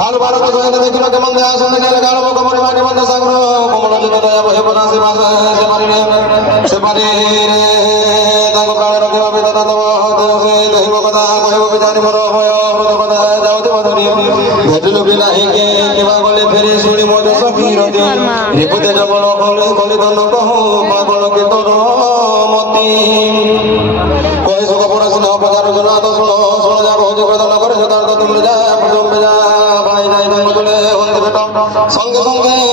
ভালো ভারত দেখুন মন্দে আসন গেলে গাড় মুখমরি মাটি মন্দে সাগর কমল জিত দয়া বহে বনাসি মাস সে পারি সে পারি তাঙ্গ প্রাণ রখিবা বিধাতা তব সে দৈব কথা কহিব বিধানী মোর ভয় মৃত কথা যাও দেব ধরি ভেটিলু বিনা হিকে কেবা গলে ফেরি শুনি মোদ সখী রতি রিপুতে জবল কলি কলি দন কহু পাগল কে তোর মতি কই সুখ পড়াশোনা অপকার জনা তো শুনো শুনো যা বহু বেদনা করে যথার্থ তুমি যা প্রজম যা ভাই নাই তুলে সঙ্গে সঙ্গে